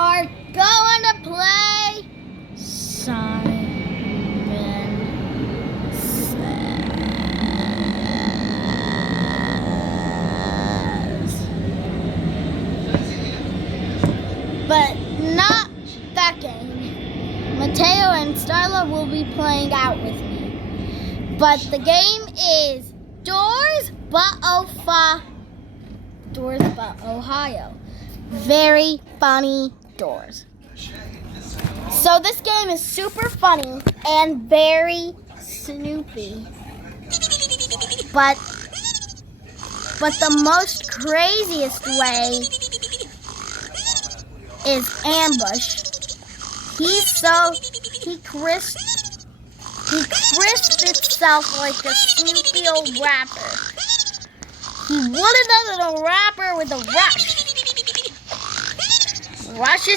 are going to play Simon Says. But not that game. Mateo and Starla will be playing out with me. But the game is Doors But Ohio. Very funny doors. So this game is super funny and very snoopy. But the most craziest way is ambush. He crisped itself like a Snoopy old rapper. He wanted another rapper with a rush. Rush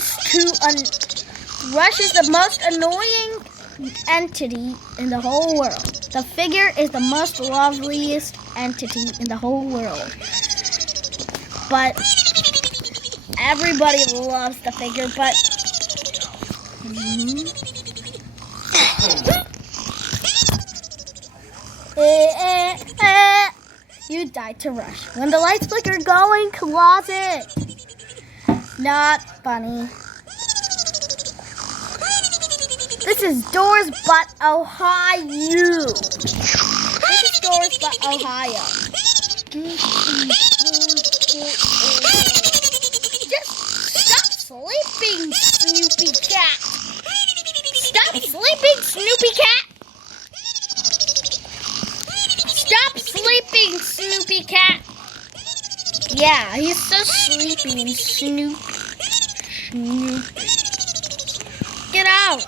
is the most annoying entity in the whole world. The figure is the most loveliest entity in the whole world. But everybody loves the figure, but you died to Rush. When the lights flicker, go in closet. Not funny. This is Doors But Ohio. This is Doors But Ohio. Just stop sleeping, Snoopy Cat. Stop sleeping, Snoopy Cat. Stop sleeping, Snoopy Cat. Yeah, he's so sleepy and Snoopy. Get out.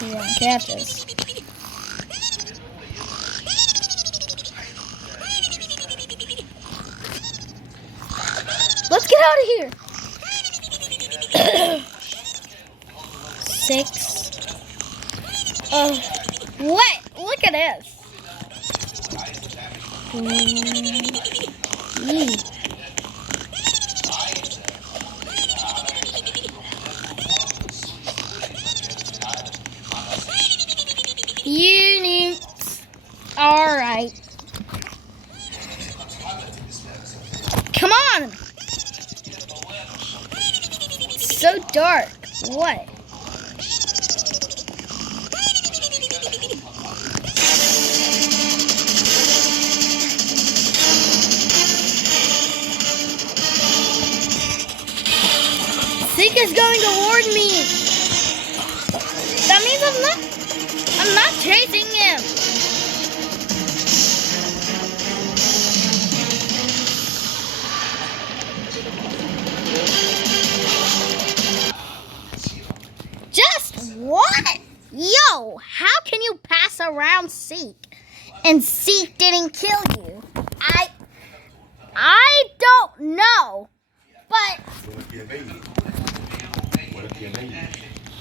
He won't catch us. Let's get out of here. 6. What? Look at this. Units. All right. Come on. It's so dark. What? Zeke is going toward me. That means I'm not chasing him. Just what? Yo, how can you pass around Zeke and Zeke didn't kill you? I don't know, but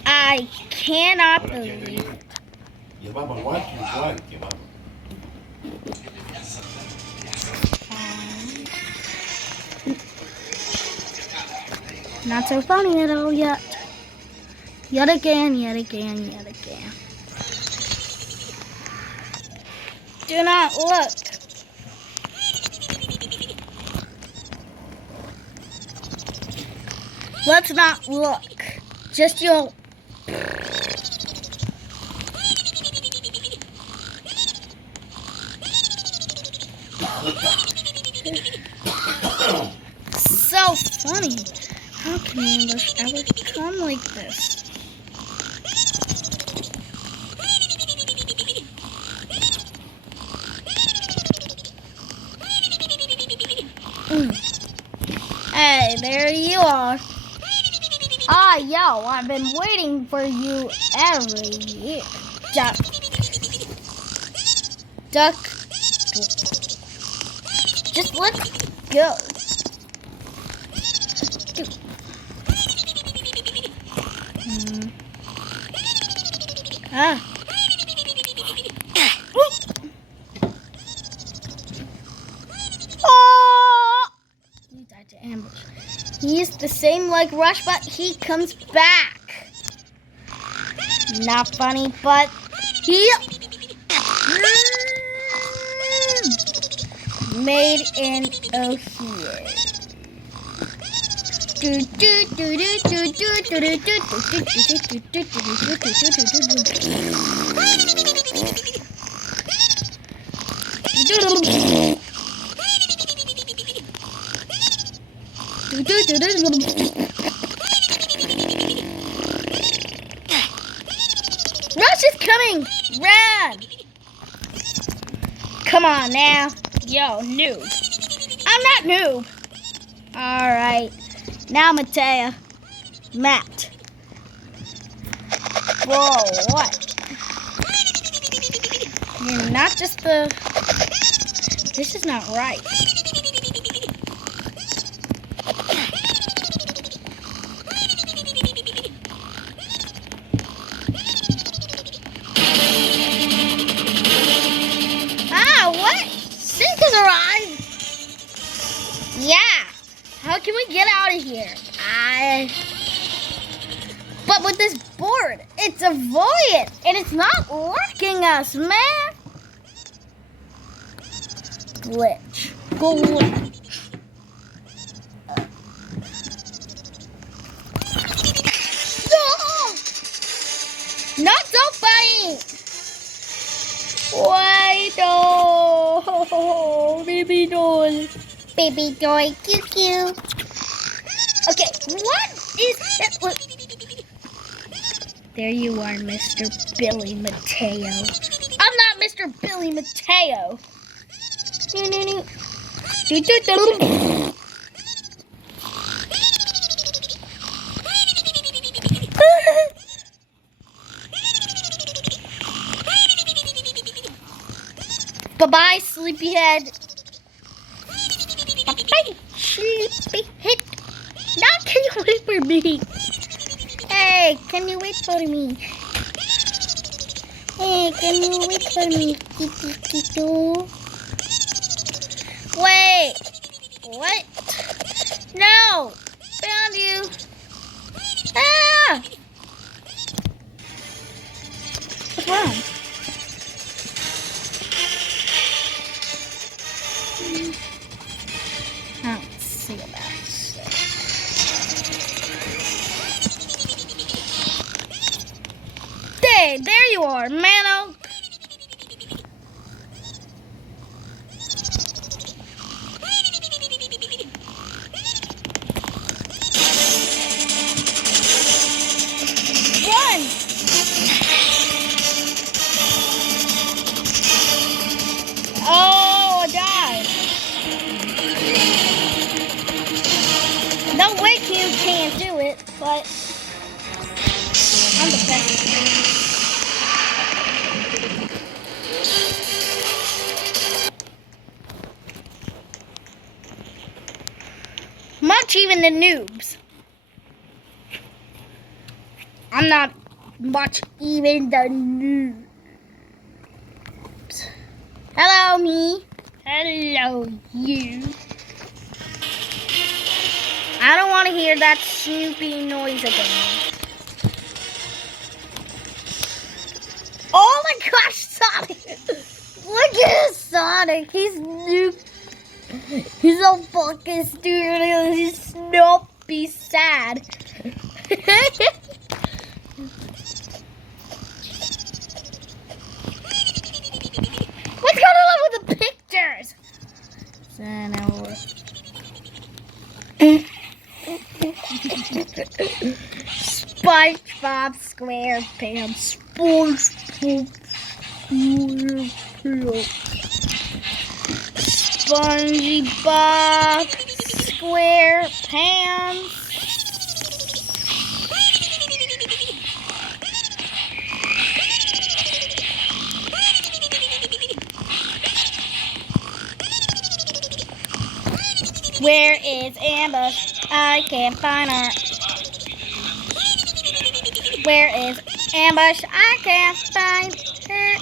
I cannot believe it. Not so funny at all yet. Yet again. Do not look. Let's not look. Just you'll. So funny. How can ambush ever come like this? Hey, there you are. Yo, I've been waiting for you every year. Duck. Just let's go. You He's the same like Rush, but he comes back. Not funny, but he made an O here. Rush is coming! Run! Come on now. Yo, noob. I'm not noob. Alright. Now Mateo. Matt. Whoa, what? You're not just the... This is not right. Yeah. How can we get out of here? But with this board, it's a void, and it's not locking us, man. Glitch. No! Not so funny. Why no? Baby doll. Baby doll, cute. Okay, what is that? There you are, Mr. Billy Mateo. I'm not Mr. Billy Mateo. Bye-bye, sleepyhead. Bye-bye, sleepyhead. Now can you wait for me? Hey, can you wait for me? Hey, can you wait for me? Wait. What? No. Found you. Ah! What's wrong? Let's see about this. Hey, there you are, Mano. Run! Oh, I died. No way you can't do it, but I'm the best. Much even the noobs. I'm not much even the noobs. Hello, me. Hello, you. I don't want to hear that snoopy noise again. Oh my gosh, Sonic! Look at Sonic. He's snoop. He's so fucking stupid. He's snoopy sad. What's going on with the pictures? SpongeBob SquarePants. SpongeBob SquarePants. Where is Ambush? I can't find her. Where is Ambush? I can't find her.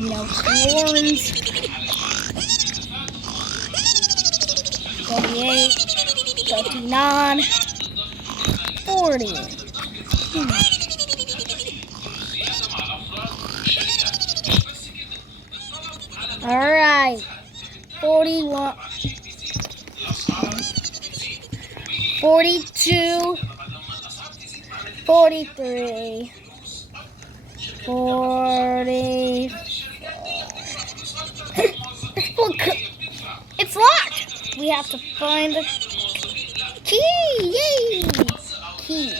No horns. 38, 39, 40. Alright. 41. 42. 43. 40. It's locked. We have to find the key. Yay! Key.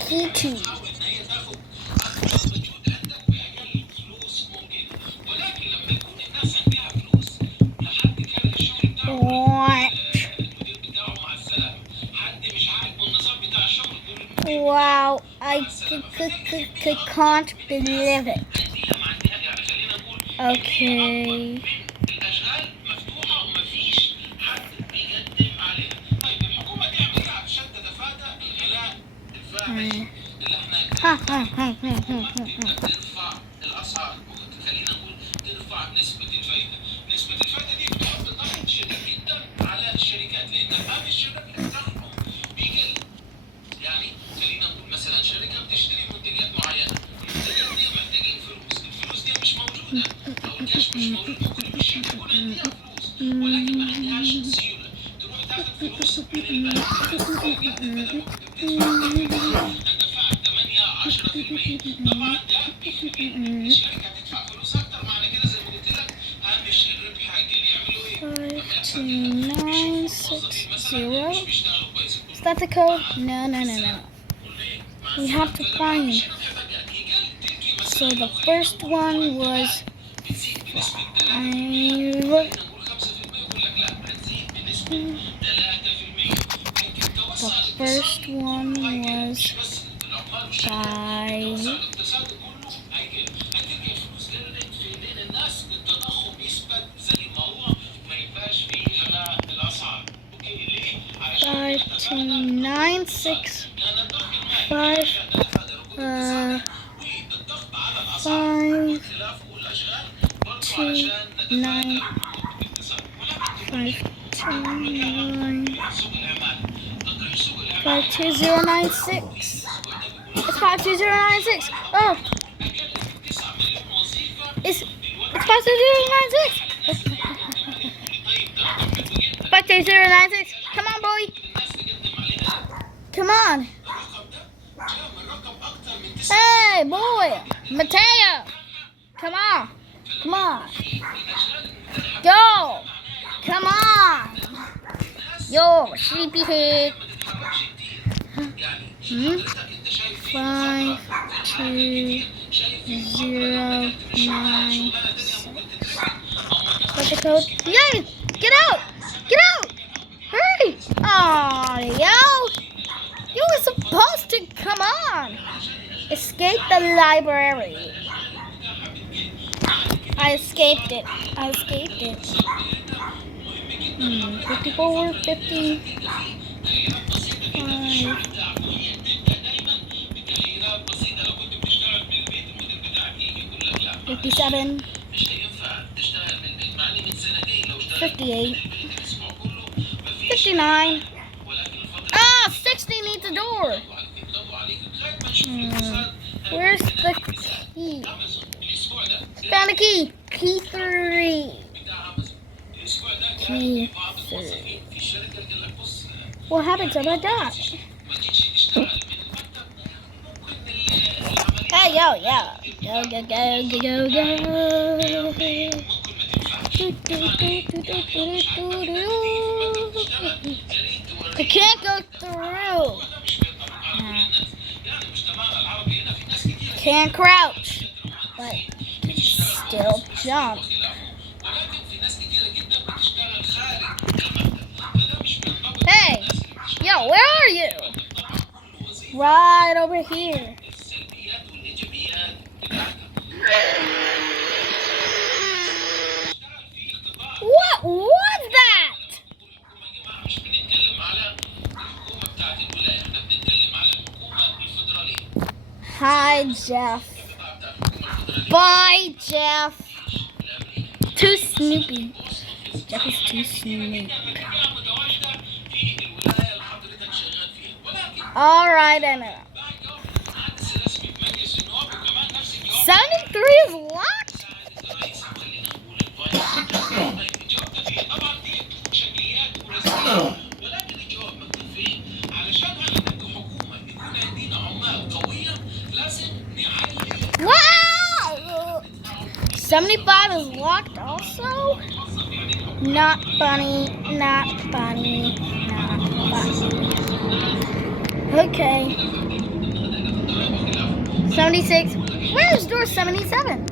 Key 2. Wow, I can't believe it. Okay. Is that the code? No. We have to find. So the first one was 5. The first one was 5. Five, 2, 9, 6, 5, 5, 2, 9, 5, 2, 9, 52096. It's 52096. Oh, it's 52096. 52096. Come on, boy. Come on. Hey, boy. Mateo. Come on. Come on. Go. Come on. Yo, sleepyhead. 5, 2, 0, 9, 6. What's the code? Yay! Get out! Get out! Hurry! Oh, yo! You were supposed to come on! Escape the library. I escaped it. 54, 50. 57, 58, 59. Ah, 60 needs a door. Where's the key? Found a key. Key 3. Key 3. What happens if I die? Hey, yo. Go. I can't go through. Can't crouch, but still jump. Hey, yo, where are you? Right over here. What was that? Hi, Jeff. Bye, Jeff. Too Snoopy. Jeff is too Snoopy. Alright, I know. 73 is locked? Wow! 75 is locked also? Not funny, not funny, not funny. Okay. 76. Where's door 77?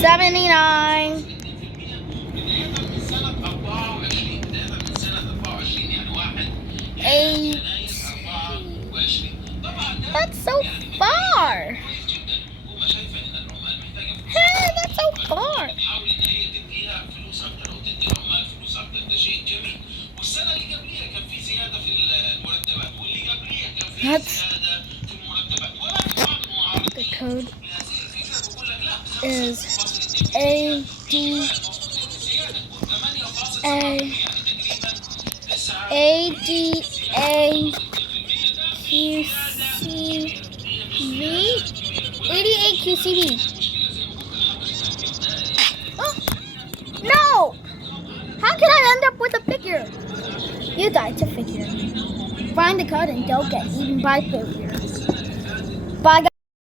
79. 8. That's so far. Hey, that's so far. That's the code is ADA QCV. Oh, no! How can I end up with a figure? You died to figure. Find the code and don't get eaten by failure.